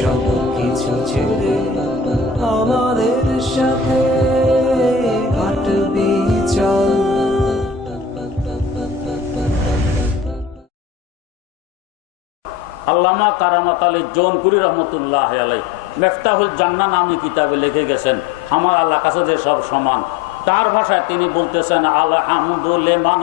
সব কিছু ছেড়ে আমাদের সাথে হাঁটবি চল। আল্লামা কারামাত আলী জৌনপুরি রহমতুল্লাহ আলাই মেফতাহুল জান্না নামী কিতাবে লিখে গেছেন, আমার আল্লাহ কাছে যে সব সমান। তার ভাষায় তিনি বলতেছেন আলহামদুলিমান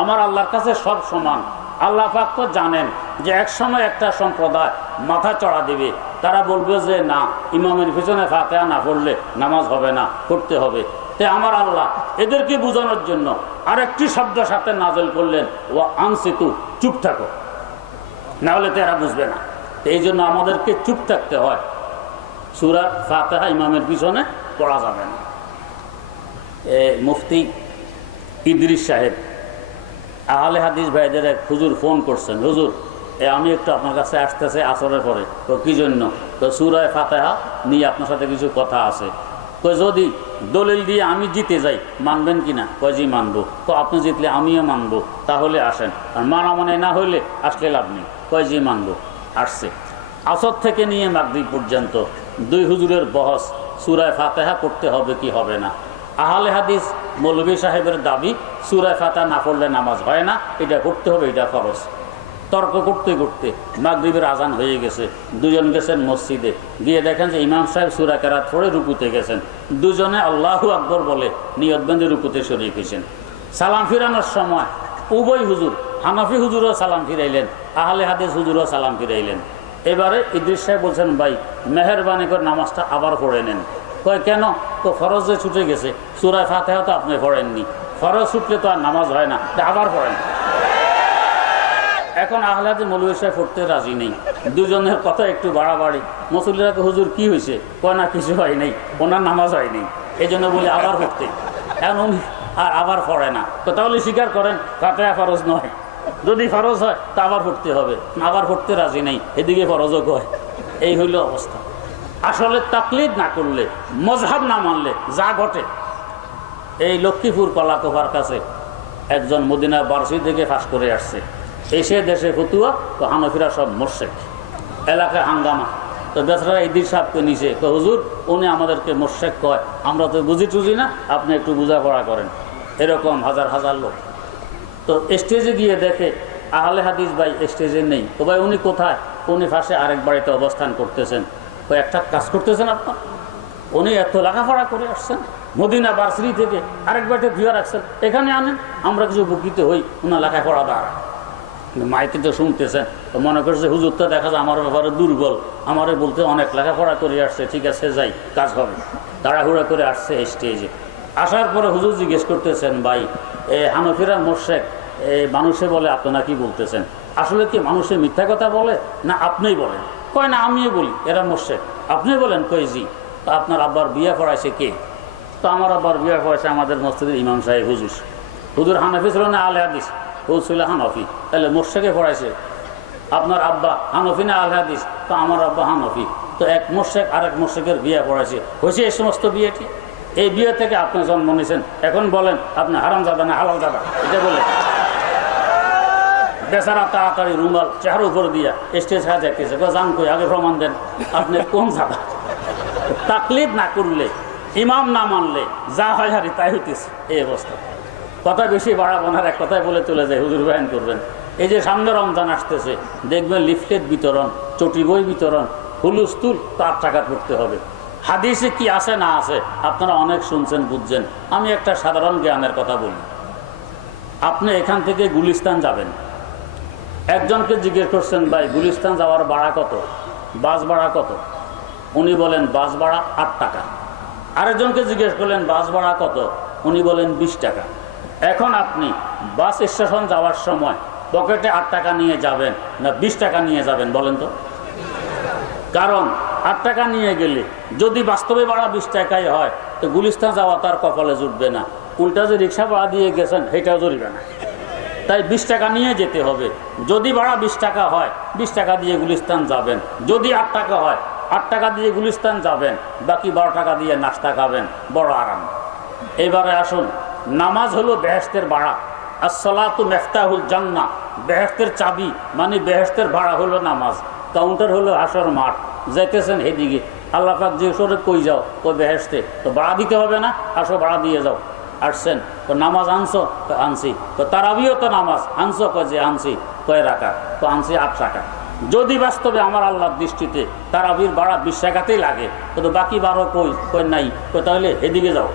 আমার আল্লাহর কাছে সব সমান। আল্লাহ পাক তো জানেন যে এক সময় একটা সম্প্রদায় মাথা চড়া দিবে। তারা বলবে যে, না, ইমামের পিছনে ফাতেহা না পড়লে নামাজ হবে না, পড়তে হবে। তে আমার আল্লাহ এদেরকে বোঝানোর জন্য আরেকটি শব্দ সাথে নাজল করলেন ও আনসিতু, চুপ থাকো। না হলে তো এরা বুঝবে না। এই জন্য আমাদেরকে চুপ থাকতে হয়। সুরা ফাতেহা ইমামের পিছনে পড়া যাবে না। এ মুফতি ইদ্রিস সাহেব, আহলে হাদিস ভাইদের এক হুজুর ফোন করছেন। হুজুর, এ আমি একটু আপনার কাছে আসতেছে আসরের পরে। তো কি জন্য? তো সুরায় ফাতেহা নিয়ে আপনার সাথে কিছু কথা আছে। তো যদি দলিল দিয়ে আমি জিতে যাই, মানবেন কি না? কয়, জি, মানবো। তো আপনি জিতলে আমিও মানবো। তাহলে আসেন। আর মানা মানে না হইলে আসলে লাভ নেই। কয়, জি, মানবো। আসছে। আসর থেকে নিয়ে মাগরিব পর্যন্ত দুই হুজুরের বহস সুরায় ফাতেহা করতে হবে কি হবে না। আহলে হাদিস মৌলভী সাহেবের দাবি সুরায় ফাতা না পড়লে নামাজ হয় না, এটা করতে হবে, এটা খরচ তর্ক করতে করতে মাগরীবের আজান হয়ে গেছে, দুজন গেছেন মসজিদে। গিয়ে দেখেন যে ইমাম সাহেব সুরা কেরাত পড়ে রুকুতে গেছেন। দুজনে আল্লাহু আকবর বলে নিয়তবন্দি রুকুতে সরিয়ে গেছেন সালাম ফিরানোর সময় উভয় হুজুর, হানাফি হুজুরও সালাম ফিরাইলেন, আহলে হাদিস হুজুরও সালাম ফিরাইলেন। এবারে ইদ্রিস সাহেব বলছেন, ভাই, মেহরবানি করে নামাজটা আবার পড়ে নেন। কয়, কেন? তো ফরজ যে ছুটে গেছে, সুরায় ফাতেহা তো আপনি পড়েননি। ফরজ ছুটলে তো আর নামাজ হয় না আবার পড়েন। এখন আহ্লাদে মৌলভী সাহেব পড়তে রাজি নেই। দুজনের কথা একটু বাড়াবাড়ি। মুসল্লিরাকে হুজুর, কি হয়েছে? কয়, না, কিছু হয় নাই, ওনার নামাজ হয়নি এই জন্য বলি, আবার পড়তে। এখন উনি আর আবার পড়ে না। তো তাহলে স্বীকার করেন, ফাতেহা ফরজ নয়। যদি ফরজ হয়, তা আবার পড়তে হবে। আবার পড়তে রাজি নেই, এদিকে ফরজও কয়। এই হইল অবস্থা। আসলে তাকলিদ না করলে, মজহাব না মানলে যা ঘটে। এই লক্ষ্মীপুর কলাকোভার কাছে একজন মদিনা বারসি থেকে ফাঁস করে আসছে। এসে দেশে ফতুয়া, তো হানফিরা সব মোর্শেক এলাকায় হাঙ্গামা। তো বেচারা ইদির সাহেবকে নিচে তো হুজুর, উনি আমাদেরকে মোর্শেক কয়। আমরা তো বুঝি টুঝি না, আপনি একটু বোঝাপড়া করেন। এরকম হাজার হাজার লোক। তো স্টেজে গিয়ে দেখে, আহলে হাদিস ভাই স্টেজে নেই। তো ভাই উনি কোথায়? উনি ফাঁসে আরেক বাড়িতে অবস্থান করতেছেন। তো একটা কাজ করতেছেন আপনার। উনি এত লেখাপড়া করে আসছেন। মদিনা বার্সরি থেকে আরেক বাড়িতে ধুয়ে রাখছেন। এখানে আনেন, আমরা কিছু উপকৃত হই ওনার লেখাপড়া দ্বারা। মাইকে তো শুনতেছেন। তো মনে করছে, হুজুর, তো দেখা যায় আমার ব্যাপারে দুর্বল। আমারে বলতে অনেক লেখাপড়া করে আসছে। ঠিক আছে, যাই, কাজ হবে। তাড়াহুড়া করে আসছে স্টেজে আসার পরে হুজুর জিজ্ঞেস করতেছেন, ভাই হানফিরা মোর্শেক মানুষে বলে, আপনারা কি বলতেছেন? আসলে কি মানুষে মিথ্যা কথা বলে, না আপনিই বলেন? কয়, না, আমিও বলি। এরা মোর্শেক, আপনি বলেন কই জি? তা আপনার আব্বার বিয়ে পড়াইছে কে? তো আমার আব্বার বিয়ে পড়াইছে আমাদের মসজিদের ইমাম সাহেব, হুজুর। হুজুর, হানফি ছিল না আলে হাদিস? হুজুর ছিল হানফি। তাহলে মোর্শেকে পড়াইছে আপনার আব্বা হানফি না আল হাদিস? তো আমার আব্বা হানফি। তো এক মোর্শেক আরেক মোর্শেকের বিয়ে পড়াইছে হয়েছে এই সমস্ত বিয়েটি? এই বিয়ে থেকে আপনি জন্ম নিয়েছেন। এখন বলেন, আপনি হারাম যাদা না হালাল যাদা এটা বলেন বেচারা তাড়াতাড়ি রুমাল চেহারা উপর দিয়া স্টেজ দেখতেছে জান কই, আগে প্রমাণ দেন, আপনি কোন যাবা তাকলিদ না করলে, ইমাম না মানলে, যা হয় হারি তাই হইতেছে। এই অবস্থা। কথা বেশি বাড়াবো না এক কথায় বলে চলে যায়, হুজুর বায়ন করবেন। এই যে সামনে রমজান আসতেছে, দেখবেন লিফলেট বিতরণ, চটি বই বিতরণ হুলুস্তুল তার টাকা করতে হবে। হাদিসে কি আছে, না আছে, আপনারা অনেক শুনছেন, বুঝছেন। আমি একটা সাধারণ জ্ঞানের কথা বলি। আপনি এখান থেকে গুলিস্তান যাবেন। একজনকে জিজ্ঞেস করছেন, ভাই, গুলিস্তান যাওয়ার ভাড়া কত? বাস ভাড়া কত? উনি বলেন, বাস ভাড়া আট টাকা। আরেকজনকে জিজ্ঞেস করলেন, বাস ভাড়া কত? উনি বলেন, বিশ টাকা। এখন আপনি বাস স্টেশন যাওয়ার সময় পকেটে আট টাকা নিয়ে যাবেন, না বিশ টাকা নিয়ে যাবেন, বলেন তো? কারণ আট টাকা নিয়ে গেলে, যদি বাস্তবে ভাড়া বিশ টাকাই হয়, তো গুলিস্তান যাওয়া তার কপালে জুটবে না। উল্টা যে রিক্সা ভাড়া দিয়ে গেছেন, সেটাও জুটবে না। তাই বিশ টাকা নিয়ে যেতে হবে। যদি ভাড়া বিশ টাকা হয়, বিশ টাকা দিয়ে গুলিস্তান যাবেন। যদি আট টাকা হয়, আট টাকা দিয়ে গুলিস্তান যাবেন। বাকি বারো টাকা দিয়ে নাস্তা খাবেন। বড় আরাম। এবারে আসুন, নামাজ হলো বেহেস্তের ভাড়া। আসসালাতু মেফতাহুল জান্না বেহেস্তের চাবি মানে বেহেস্তের ভাড়া হলো নামাজ। কাউন্টার হলো হাসর মাঠ। যাইতেছেন হেদিকে। আল্লাহ পাক যে সরে কই যাও ও বেহেস্তে তো ভাড়া দিতে হবে না, আসো ভাড়া দিয়ে যাও। আসছেন, তো নামাজ আনছো, তো আনছি। তো তারাবিও তো নামাজ, আনছো, কয় যে আনছি, কয় রাখা তো আনছি আট টাকা যদি বাস্তবে আমার আল্লাহর দৃষ্টিতে তারাবির ভাড়া বিশ টাকাতেই লাগে কিন্তু বাকি বারো কই কই নাই, কই তাহলে হেদিকে যাও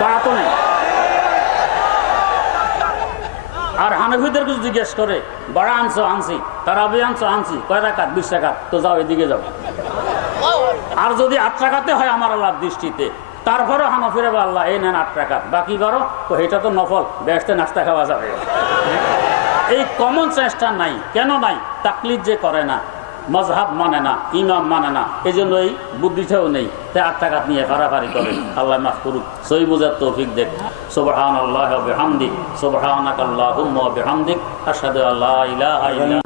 ভাড়া তো নেই আর হানফিদের কিছু জিজ্ঞেস করে, বড়া আনছো আনছি, তারাবি আনছো আনছি, কয় টাকা বিশ টাকা তো যাও এদিকে যাও। আর যদি আট টাকাতে হয় আমার আল্লাহর দৃষ্টিতে তারপরে হানফিরে বা আল্লাহ, এই নেন আট টাকা বাকি বারো, তো এটা তো নফল ব্যস্ত নাস্তা খাওয়া যাবে। এই কমন চেষ্টা নাই। কেন নাই? তাকলিদ যে করে না। মজহাব মানে না, ইমাম মানে না এই জন্য এই বুদ্ধিটাও নেই। তাই টাকা নিয়ে ফারাফারি করে। আল্লাহ মাফ করুক। সই বুঝার তৌফিক দেখ সোবাহান আল্লাহ হামদিক সুবহানাক আল্লাহ হামদিক আসাদ আল্লাহ